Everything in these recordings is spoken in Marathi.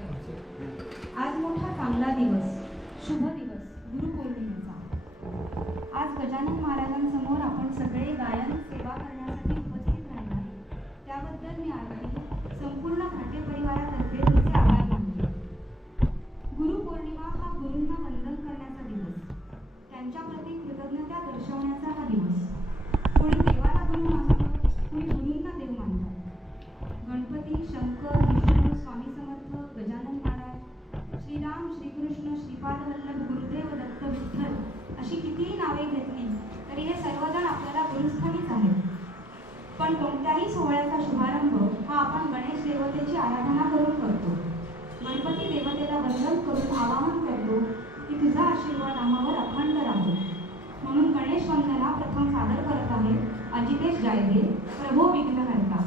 आज मोठा चांगला दिवस, शुभ दिवस, गुरुपौर्णिमेचा. आज गजानन महाराजांसमोर आपण सगळे गायन सेवा करण्यासाठी उपस्थित राहणार. त्याबद्दल मी आरती संपूर्ण भाटे परिवारातर्फे तुमचे आभार मानते. गुरुपौर्णिमा हा गुरूंना वंदन करण्याचा दिवस, त्यांच्याप्रती कृतज्ञता दर्शवण्याचा हा दिवस. कोणी देवाला गुरु मानतो, कोणी गुरूंना देव मानतात. गणपती, शंकर, विष्णू, स्वामी समर्थ, गजानन महाराज, श्रीराम, श्रीकृष्ण, श्रीपाद वल्लभ, गुरुदेव दत्त, विठ्ठल अशी कितीही नावे घेतली तरी हे सर्वजण आपल्याला गुरुस्थानीच आहेत. पण कोणत्याही सोहळ्याचा शुभारंभ हा आपण गणेश देवतेची आराधना करून करतो. गणपती देवतेला वंदन करून आवाहन करतो की तुझा आशीर्वाद आम्हावर अखंड राहतो. म्हणून गणेश वंदना प्रथम सादर करत आहे अजितेश जायदे, प्रभो विघ्नहर्ता.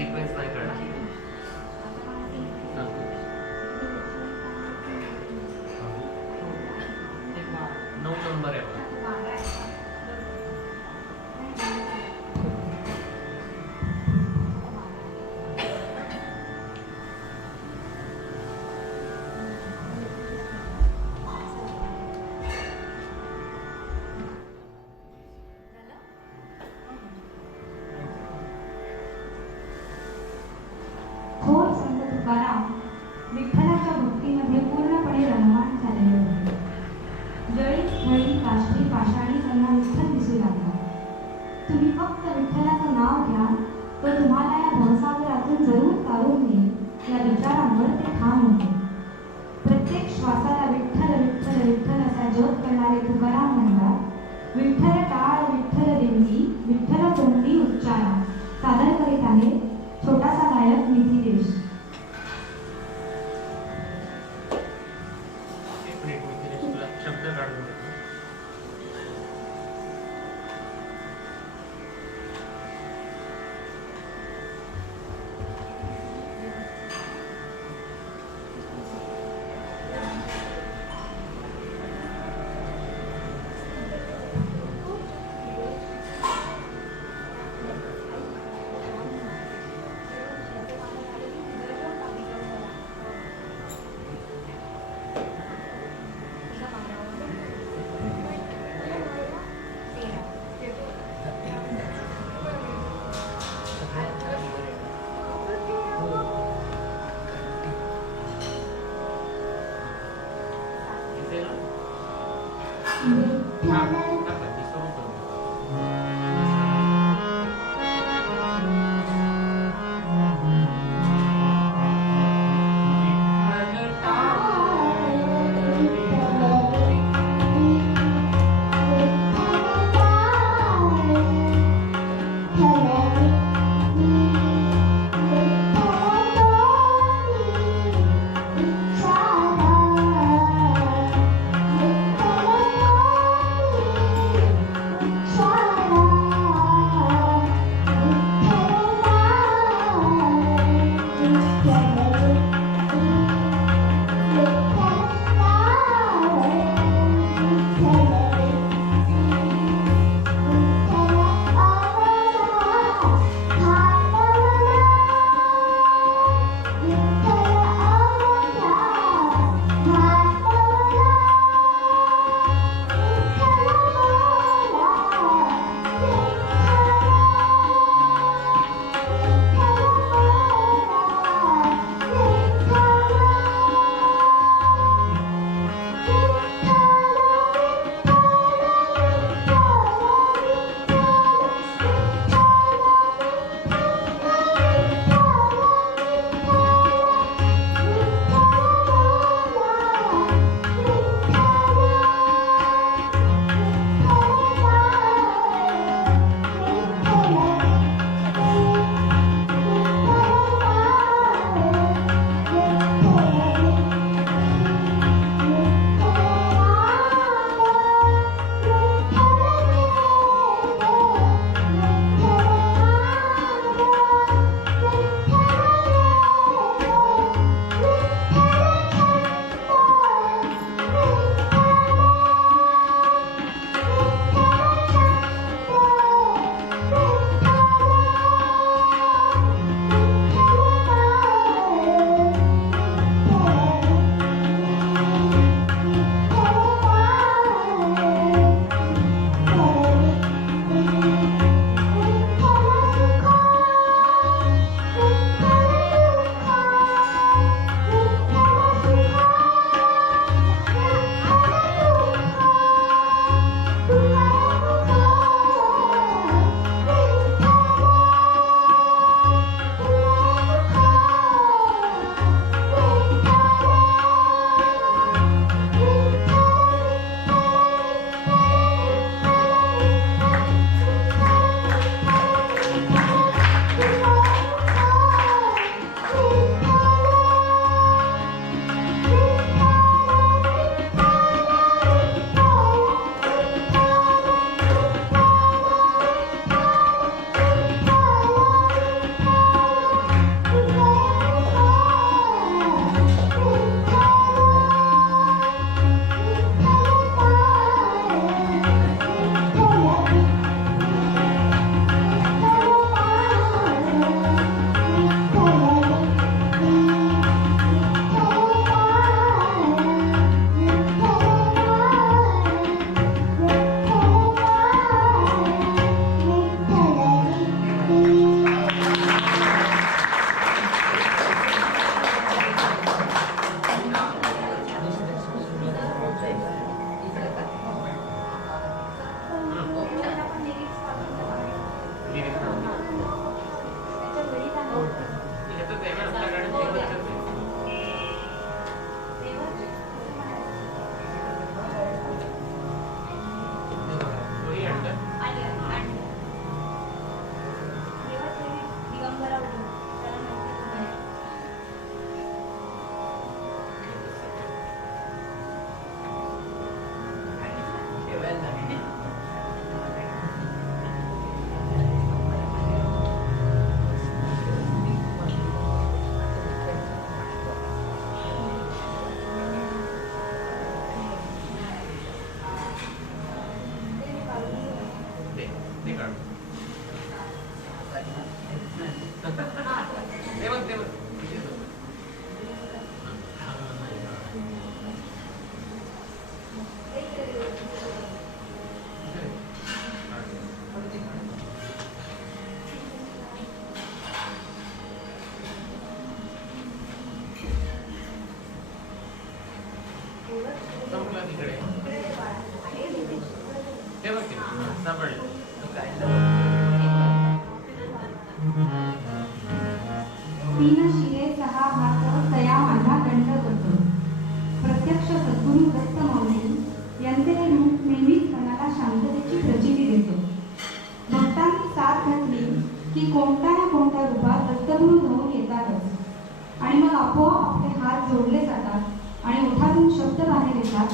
सिक्वेन्स नाही कळणार. हां. 9 नंबर आहे बघा. थोर संत तुकाराम विठ्ठलाच्या भक्तीमध्ये पूर्णपणे रममाण झालेले होते. जळी स्थळी काष्टी पाषाणी त्यांना विठ्ठल दिसू लागला. तुम्ही फक्त विठ्ठलाचं नाव घ्या, तो तुम्हाला या भवसागरातून जरूर तारून नेईल या विचारांवर ते ठाम होते. प्रत्येक श्वासाला विठ्ठल विठ्ठल विठ्ठल असा जप करणारे तुकाराम म्हणतात, विठ्ठल टाळ विठ्ठल देवी विठ्ठल तोंडी उच्चारा. सादर करीत आहे छोटासा गायक निधी देश. एक मिनिट मी तरी तुला शब्द काढून देतो. इथे ना? हां, टाका, मी सुरू करू. विठ्ठल येतच आहे ना आपल्याकडे देवच आहे. वही आणलं. ते काढ. ते बघ. संपला तिकडे. ते बघ ते सापडलं. तीन शिरे सहा हात तया माझा दंड करतो. प्रत्यक्ष सद्गुरू दत्त माऊली यांचे हे रूप नेहमीच मनाला शांततेची प्रचिती देतो. भक्तांनी साथ घातली की कोणत्या ना कोणत्या रूपात दत्तगुरू धावून येतातच आणि मग आपोआप आपले हात जोडले जातात आणि ओठातून शब्द बाहेर येतात.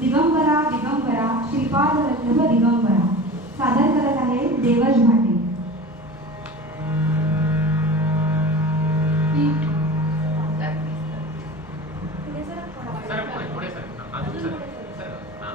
दिगंबरा दिगंबरा श्रीपाद वल्लभ दिगंबरा. सादर करत आहे देवज भाटे. सरक पुढे सरक. अजून सरक. हां.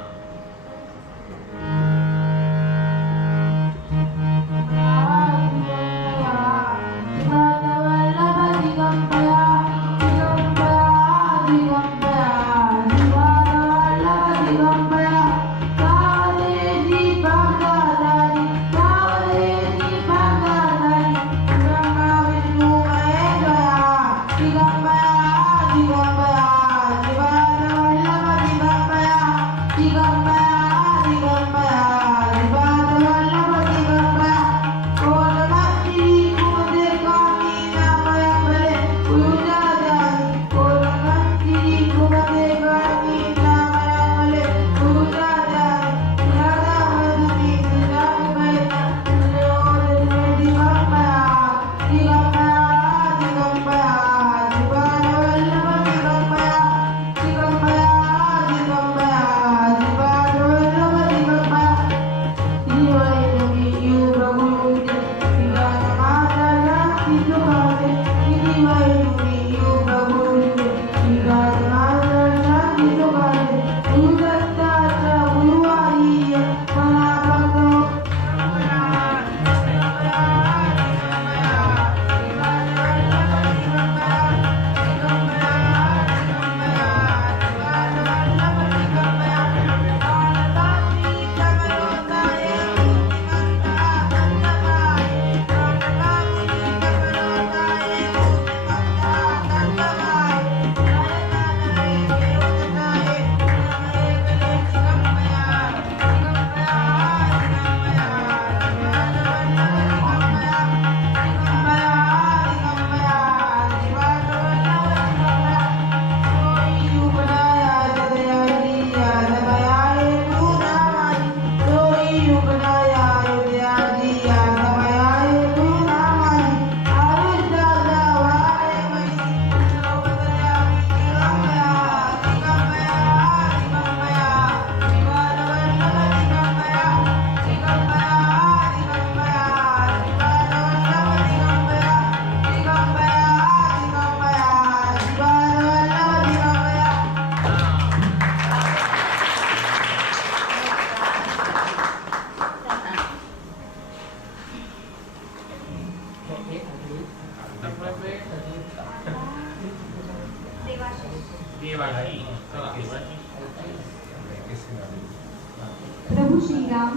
प्रभू श्रीराम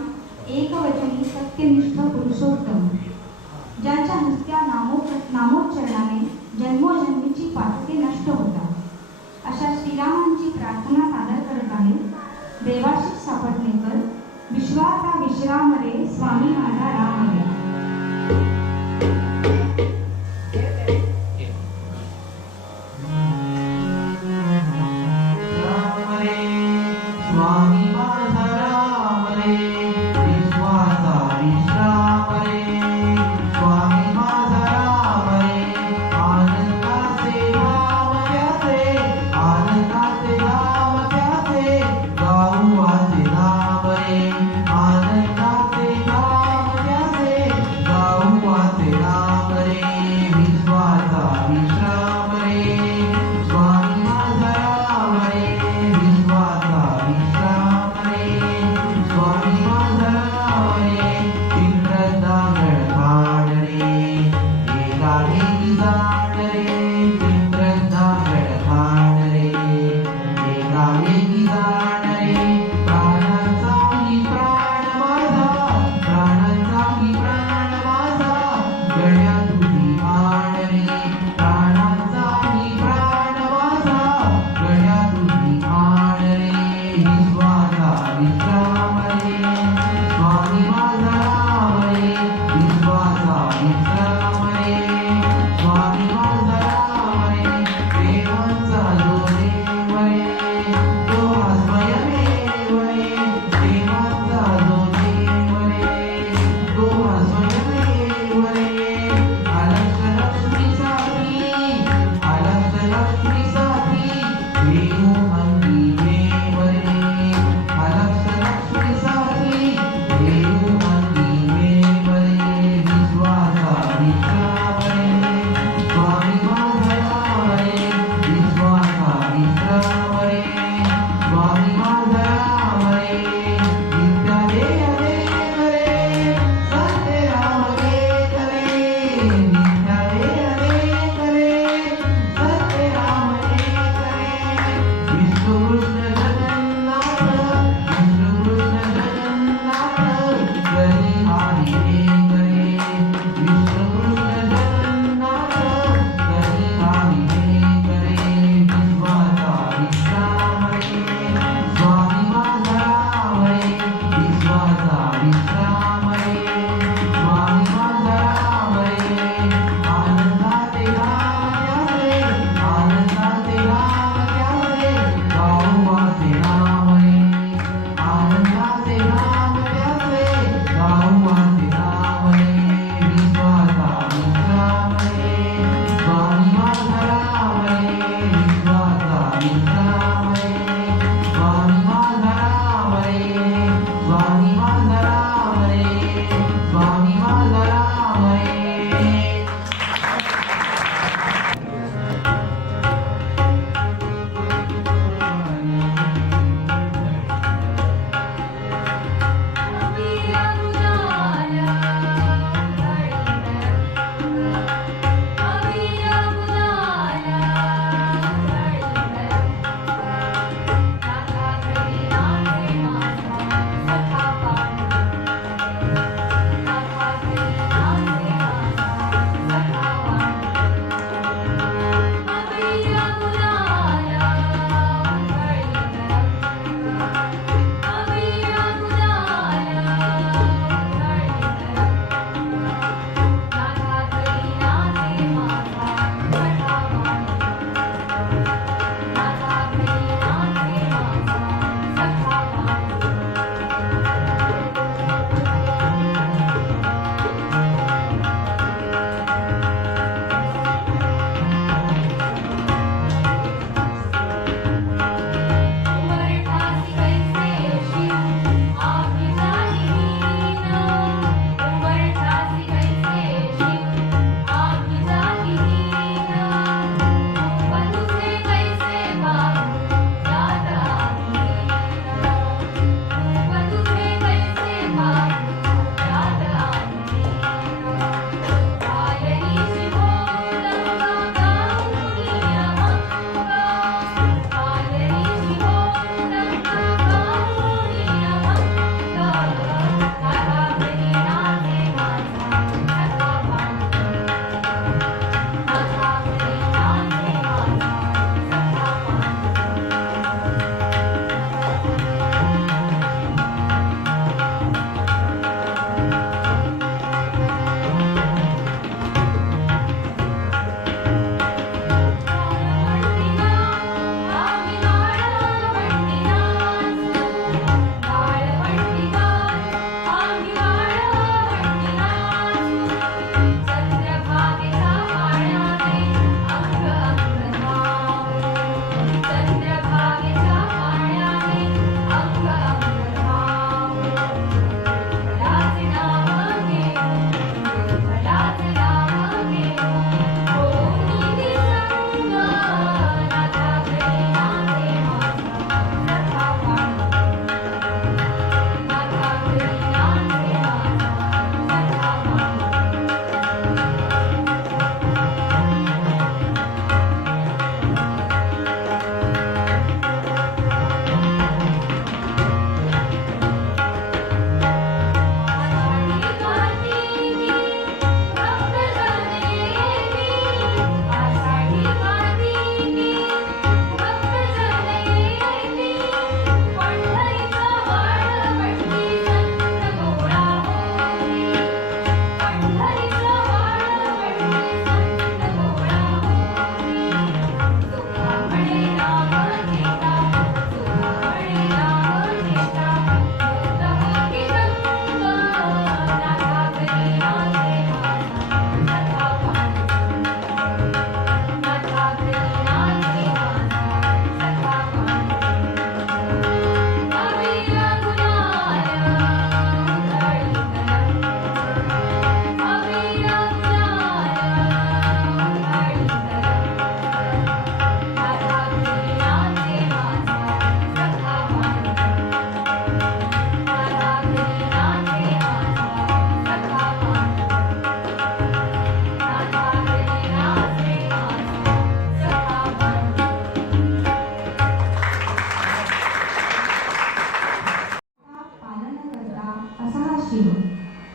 एकवचनी सत्यनिष्ठ पुरुषोत्तम, ज्यांच्या नुसत्या नामोच्चारणाने जन्मोजन्मीची पातके नष्ट होतात, अशा श्रीरामांची प्रार्थना सादर करत आहे देवाशीष सापटणेकर. विश्वाचा विश्राम रे स्वामी माझा राम रे.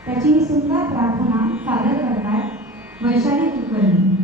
त्याची सुंदर प्रार्थना सादर करतात वैशाली कुलकर्णी.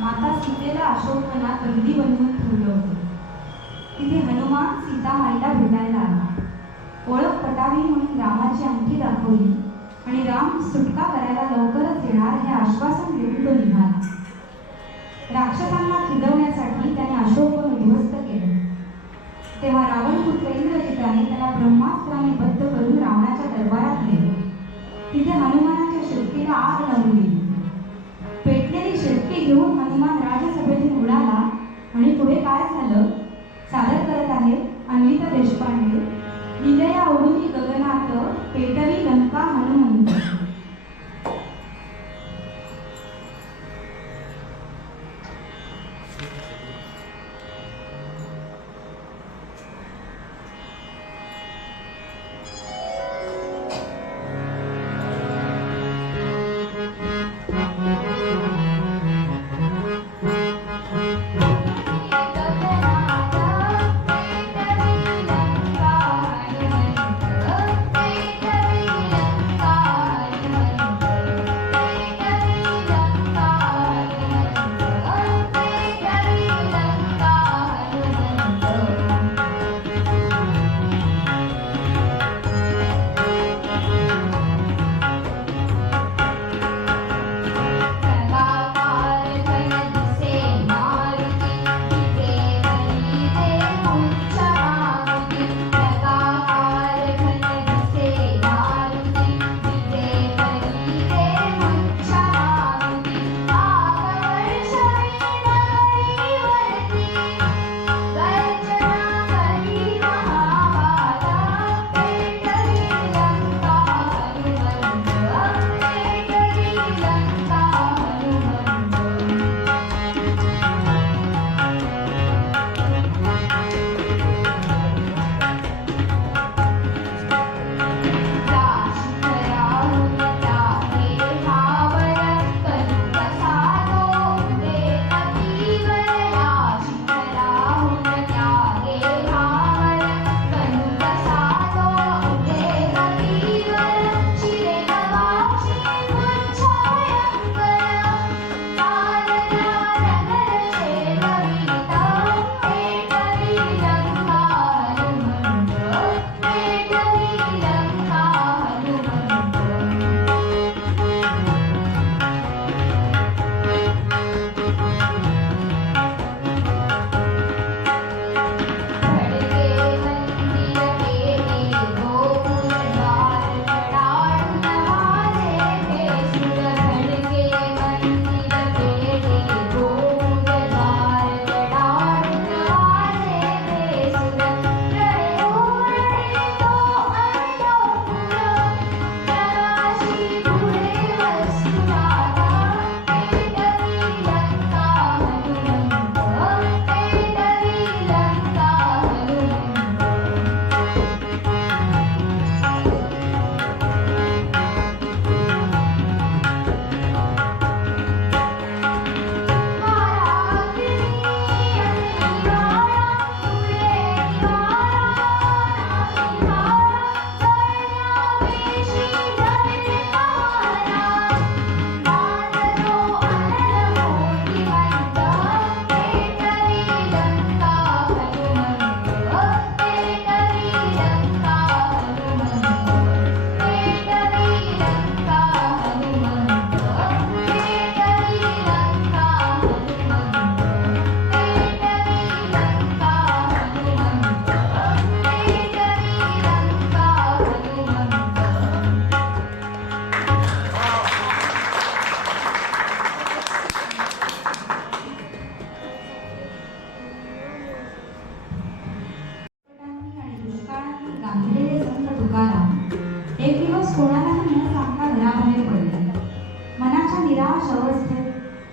माता सीतेला अशोकवनात बंदी बनवून ठेवलं होतं. तिथे हनुमान सीतामाईला भेटायला आला. ओळख पटावी म्हणून रामाची अंगठी दाखवली आणि राम सुटका करायला लवकरच येणार हे आश्वासन देऊन तो निघाला. राक्षसांना खिदवण्यासाठी त्याने अशोकवन उद्ध्वस्त केलं. तेव्हा रावण पुत्र इंद्रजिताने त्याला ब्रह्मास्त्राने बद्ध करून रावणाच्या दरबारात नेले. तिथे हनुमानाच्या शेपटीला आग लावून दिली. पेटलेली शेपटी घेऊन हनुमान राजसभेतून उडाला आणि पुढे काय झालं सादर करत आहे अन्विता देशपांडे. विजया ओढुनी गगनात पेटवी लंका हनुमंत. पेटवी लंका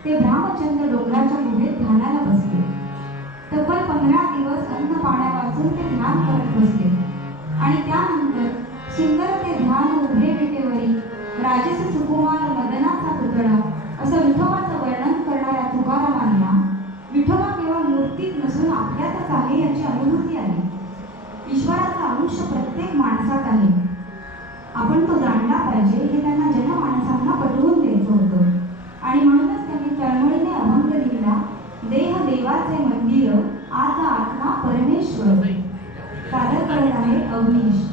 ते रामचंद्र डोंगराच्या गुहेत ध्यानाला बसले. तब्बल 15 दिवस अन्न पाण्यापासून ते ध्यान करत बसले आणि त्यानंतर सुंदर ते ध्यान उभे विटेवरी राजस सुकुमार मदनाचा पुतळा असं विठोबाचं वर्णन करणाऱ्या तुकारामांना विठोबा केवळ मूर्तीत नसून आपल्यातच आहे याची अनुभूती आली. ईश्वराचा अंश प्रत्येक माणसात आहे, आपण तो जाणला पाहिजे हे त्यांना जनमानसांना पटवून द्यायचं होतं. आणि म्हणूनच त्यांनी तळमळीने अभंग लिहिला. देह देवाचे मंदिर, आता आत्मा परमेश्वर. सादर करत आहे अवनीश.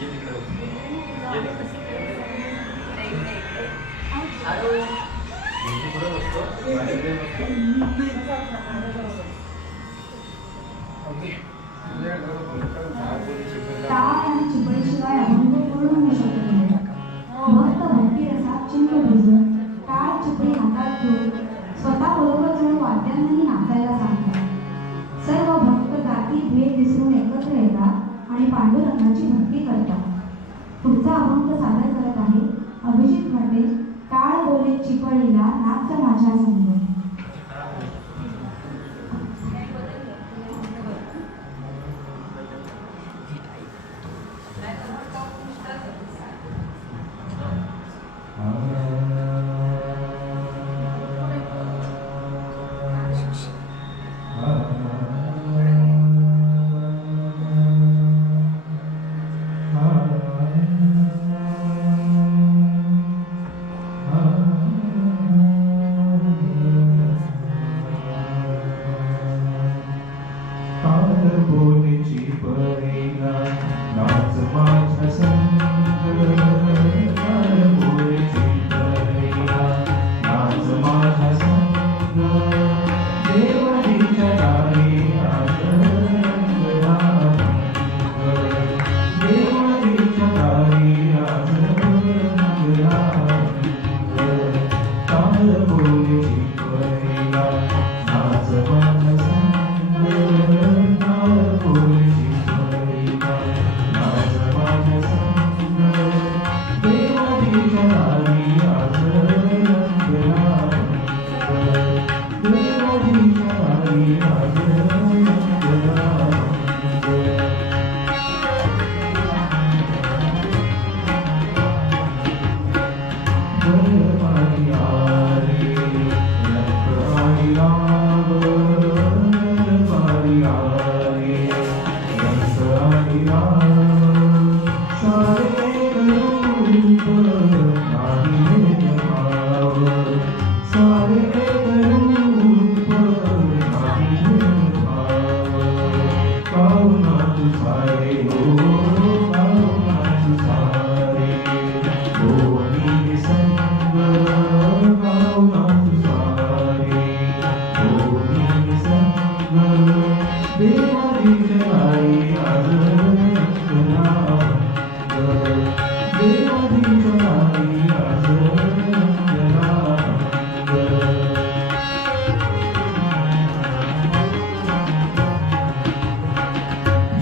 ये तिकडे बसतो. ये तिकडे. मी पुढे बसतो. बाहेर बसतो. टाळ आणि चिपळीशिवाय अभंग पूर्ण होऊ शकत नाही. भक्त भक्तिरसात चिंत भिजून टाळ चिपळी हातात घेऊन स्वतःबरोबर जणू वाद्यांनाही नाचायला सांगतात. सर्व भक्त जाती भेद विसरून एकत्र येतात आणि पांडुरंगाची भक्ती करतात. पुढचा अभंग सादर करत आहे अभिजित घाटे. टाळ बोले चिपळीला नाच माझ्या संग.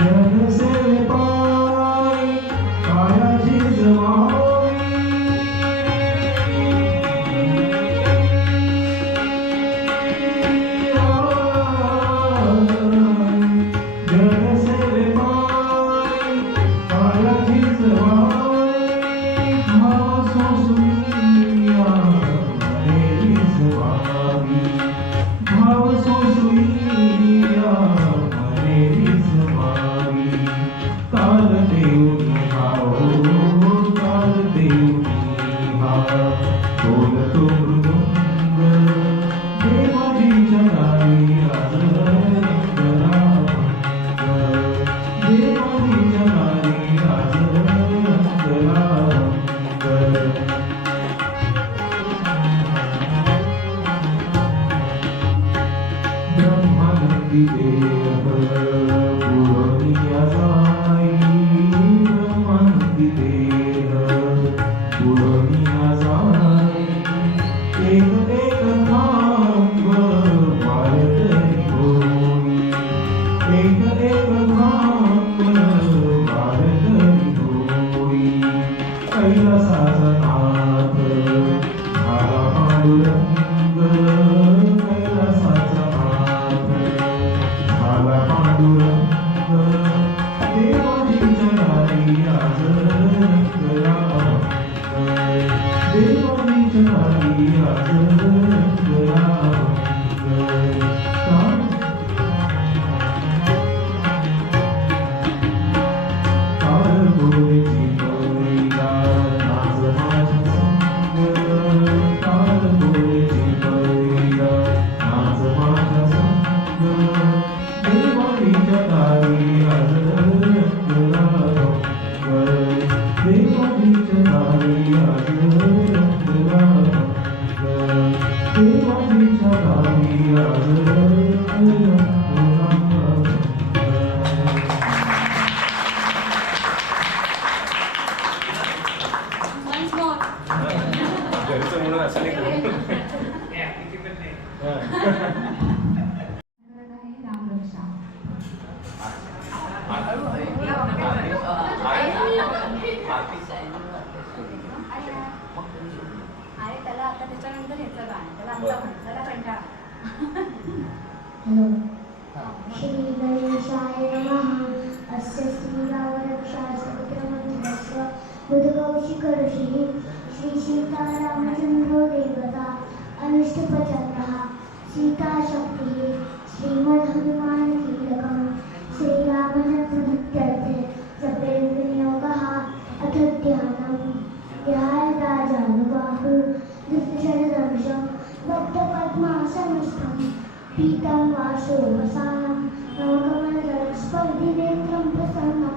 जन सेवे अरे त्याला आता त्याच्यानंतर ह्याचं गाणं त्याला आता म्हण त्याला कंटाळा हॅलो श्री गणेशाय नमः अस्य श्रीरामरक्षास्तोत्रमन्त्रस्य बुधकौशिकऋषिः श्री सीतारामचन्द्रो देवता अनुष्टुपचन्द्रः सीताशक्तिः श्रीमद्हनुमानकीलकं श्रीरामचन्द्रभक्त्यर्थे सप्रेमविनियोगः अथ ध्यानं ध्यायराजानुबाहु दुष्टशरदंशं भक्तपद्मासनस्थं पीतं वासोवसानं नवकमलदलस्पर्धिनेत्रं प्रसन्नं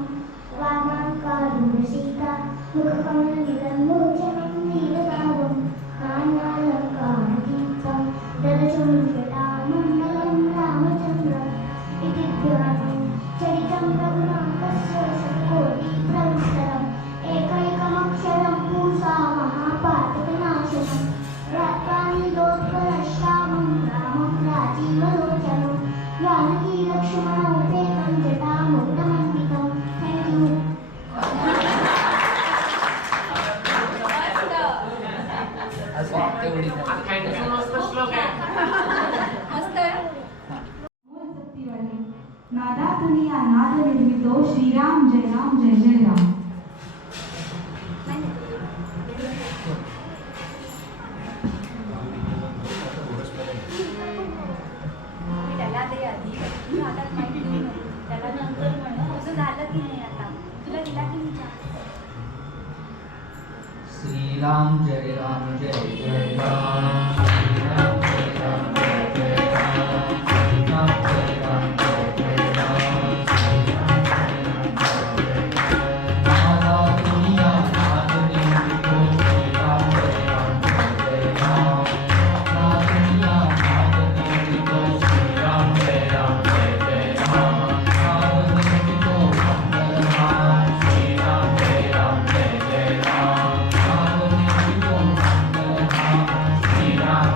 वामाङ्कारुण्यसीता मुखकमलनिरञ्जोचनं नीलदावं नान्यालङ्कारदीप्तं ददशं जटामण्डलं रामचन्द्रम् इति ध्यानं चरितं रघुनाथस्य शतकोटिप्रविस्तरम् एकैकमक्षरं पूषा महापातकनाशनं रात्कानिलोत्पलश्यामं रामं राजीवलोचनं जानकी लक्ष्मणोपेतं जटामुक्तमन्वितं थँक यू नादातुनी या नाद निर्मितो श्रीराम जय जय राम त्याला दे आधी हातात माहिती देऊ नको त्याला नंतर म्हण तुझं झालं की नाही आता तुला दिला की नाही श्रीराम जय जय राम श्रीराम जय राम जय जय राम श्रीराम जय राम जय जय राम श्रीराम जय राम जय जय राम नादा दुनिया नाद निर्मितो श्रीराम जय राम जय जय राम नादा दुनिया नाद निर्मितो श्रीराम जय राम जय जय राम नाद निर्मितो मंगलहार श्रीराम जय राम जय जय राम नाद निर्मितो मंगलहार श्रीराम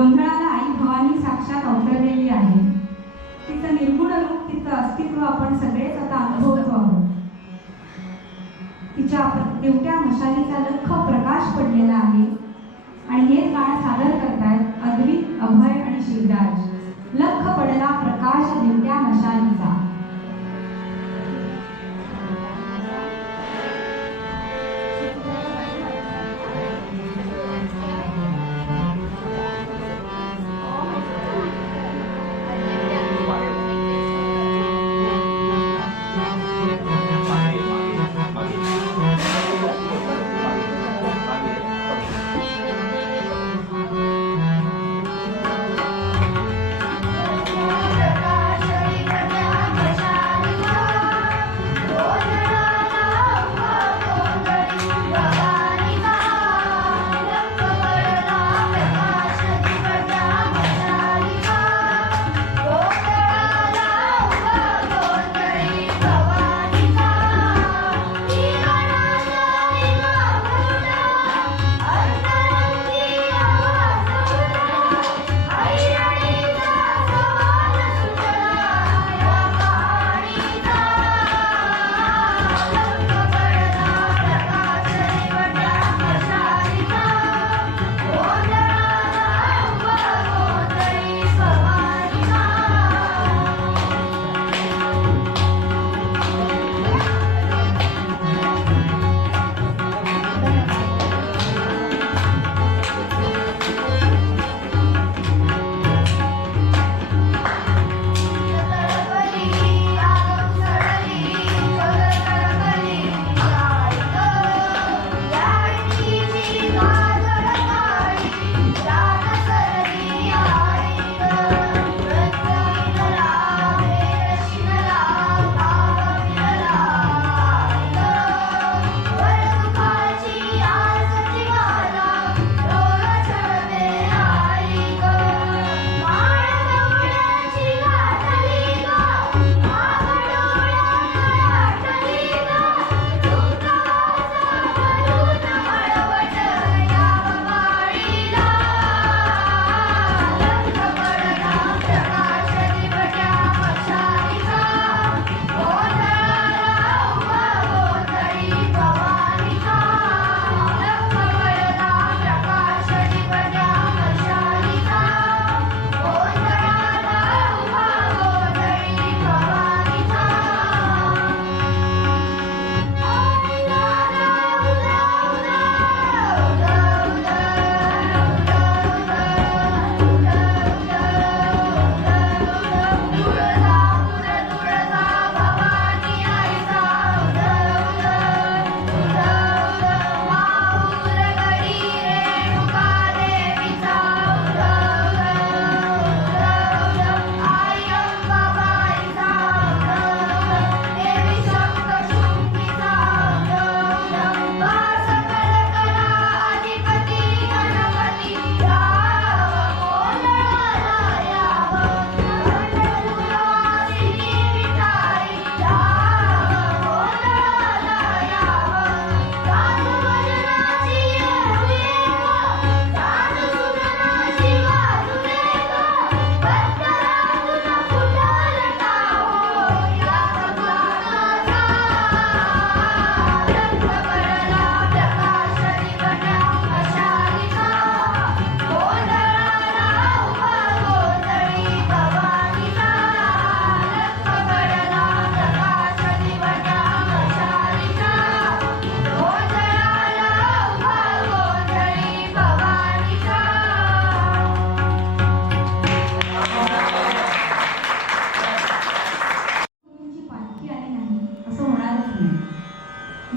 गोंधळाला आई भवानी साक्षात अवतरलेली आहे. तिचं निर्गुण रूप, तिचं अस्तित्व आपण सगळेच आता अनुभवतो आहोत. तिच्या देवट्या मशालीचा लख्ख प्रकाश पडलेला आहे आणि हेच गाणं सादर करतायत अद्वित, अभय आणि शिवराज. लख्ख पडला प्रकाश देवट्या मशालीचा.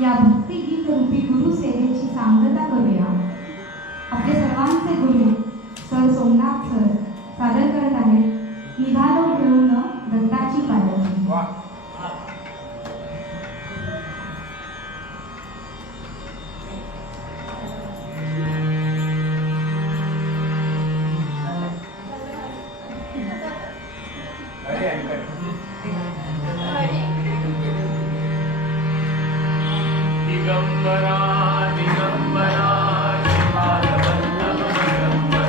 या भक्तिगीत रूपी गुरुसेवेची सांगता करूया. आपले सर्वांचे गुरु सर सोमनाथ सर सादर करत आहेत निघालो घेऊन दत्ताची पालखी. दिगंबरा दिगंबरा शिवाय वल्लभ दिगंबरा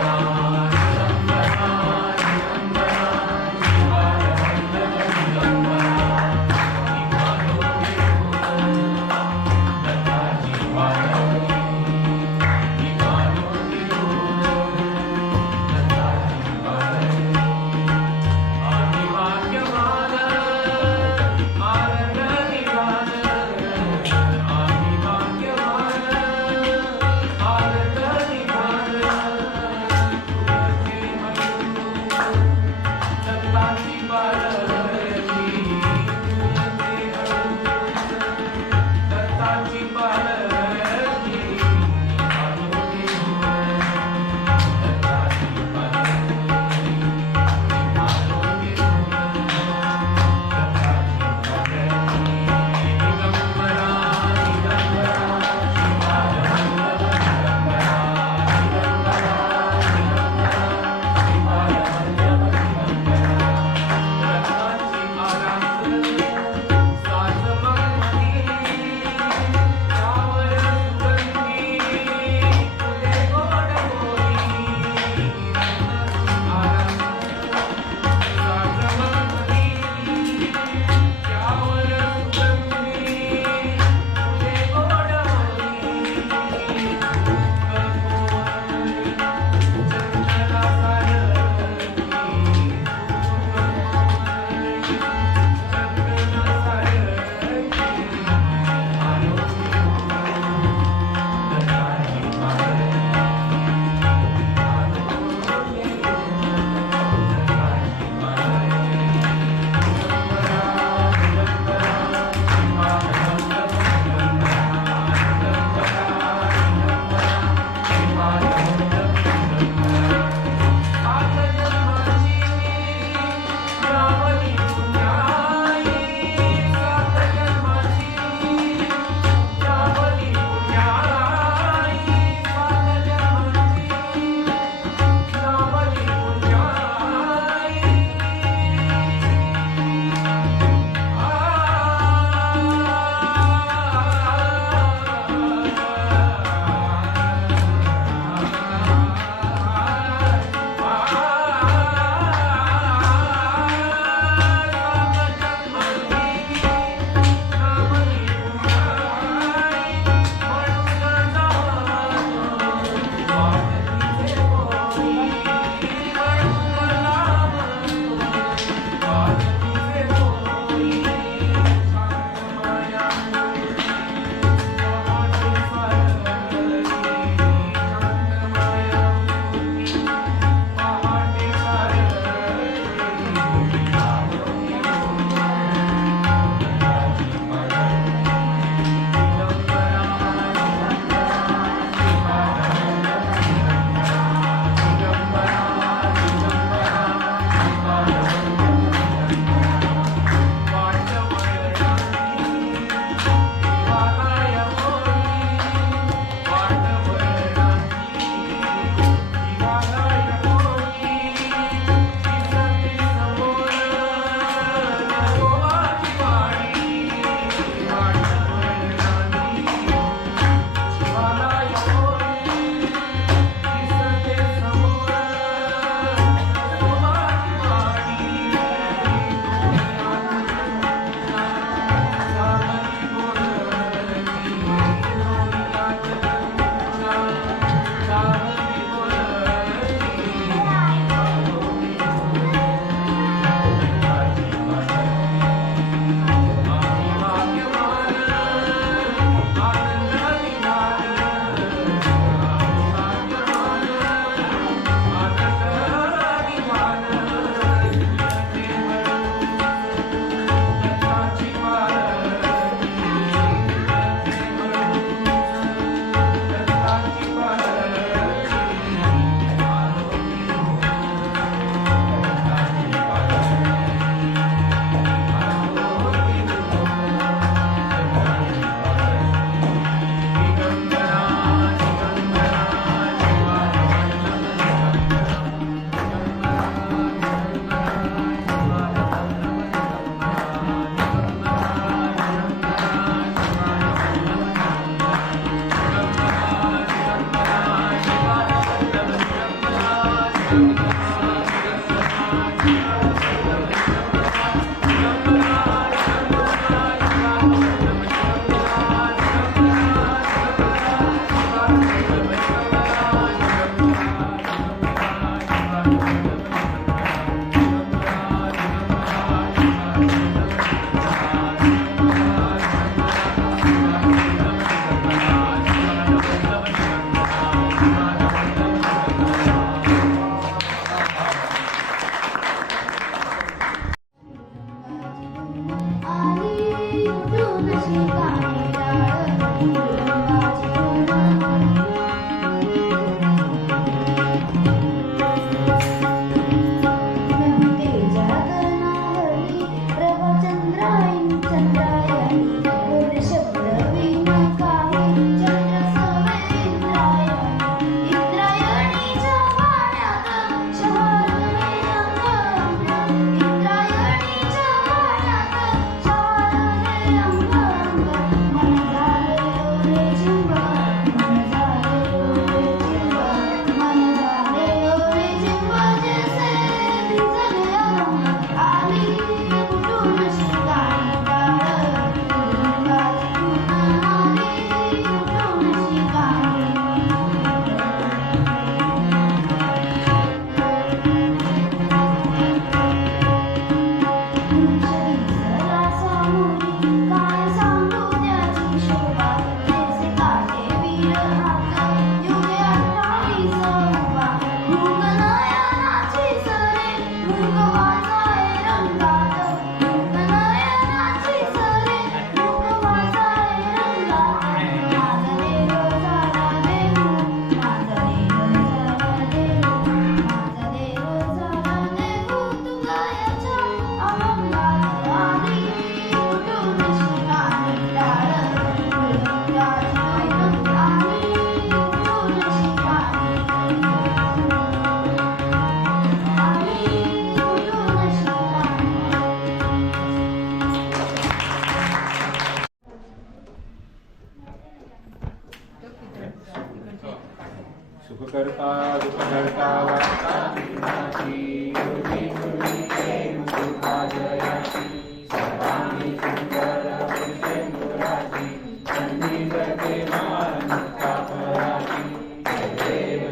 सुखकर्ता दुःखहर्ता वार्ता विघ्नाची योगी मुरली मुखाजयाची सर्वांगी सुंदर पुरुषेंदुराची संधी जगते मान मुक्तापराची जय देव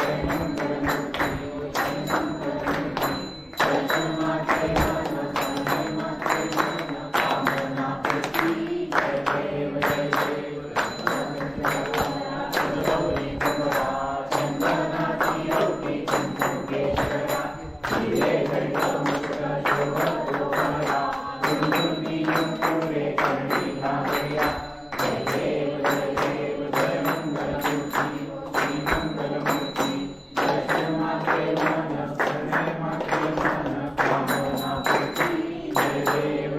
जय मंगलमूर्ती जय माते माते कामना पूर्ती जय देव गौरी गंगा चंदनाची योगी चंद्रकेश्वरा हिरे गणमुक्त शोभा गुरुनी पुरे करणी भाग्या जय देव जय मंगलमूर्ती श्री मंगलमूर्ती जय माते मन प्रणय माते मन कामना पूर्ती जय देव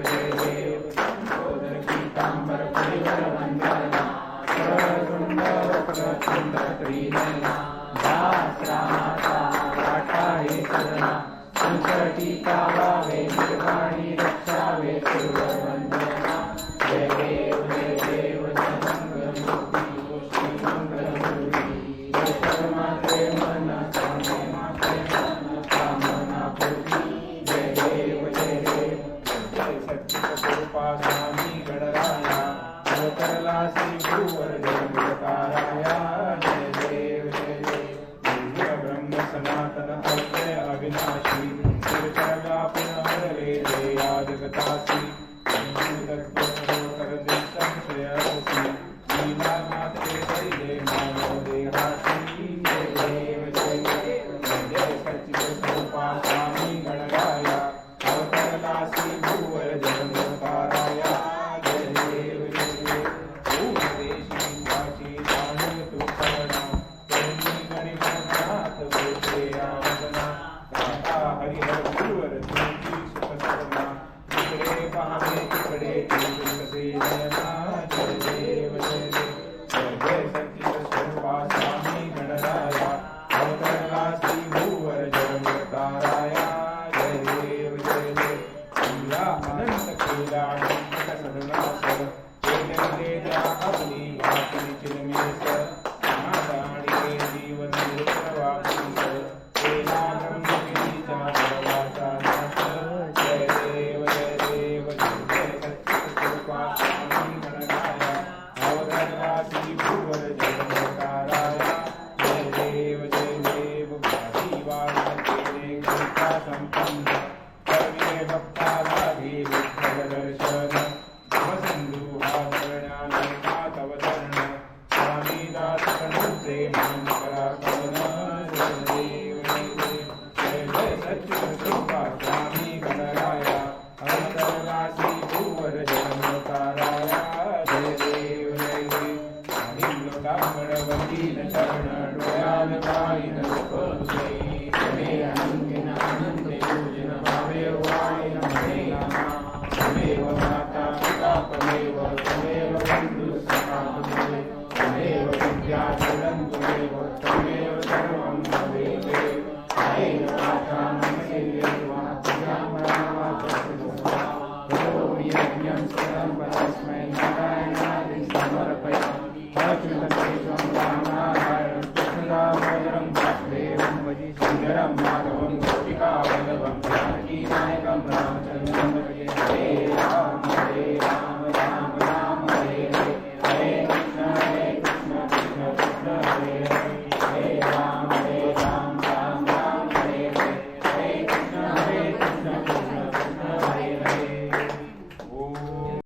सोदर पीतांबर परिवर वंदना सुंदर सुंदर त्रिनयना दास रामाचा वाटा हे सदना संकटीता वावे निर्वाणी रक्षावे सुरवर वंदना जय देव जय मंगलमूर्ती श्री मंगलमूर्ती जय माते मन स्वामी माते मन कामना पूर्ती जय देव जय सच्चिदानंद स्वामी गणराया अवतरला श्री भूवर जगत्काराया जय देव दिव्य ब्रह्म सनातन अव्यय अविनाशी निर्जला पुनर्ले जया जगतासी कर दे संशयसी लीलानाथ के जय मानव देहासी जय देव जय सच्चिदानंद स्वामी गणराया अवतरला श्री भूवर जगत्काराया जय देव अनंत खेला सदनासर अपनी भाषण चिन्मेश महादाणी जीवन तेना ब्रह्म गिरीजा भगवाचा नाथ जय देव जय सच्चिदानंद स्वामी गणराया अवतरला श्री भूवर जगत्काराया जय देव भासीवान तेने कृपा संपन्न सर्वे भक्तालाभि विठ्ठल दर्शन तव चरण स्वामी दास प्रेम पराक्रमण जय जय सच्चिदानंद स्वामी गणराया अवतरला श्री भूवर जगत्काराया जय देव वकील चरण डोयाल पाइन तुझे अनंत आनंद पूजन भावे वाइन तमेव माता पिता तमेव बंधु सखा तमेव विद्या जलं तमेव सर्वं तमेव आयेन वाचा मनसेन्द्रियर्वा तुझ्या मनावा यज्ञं परं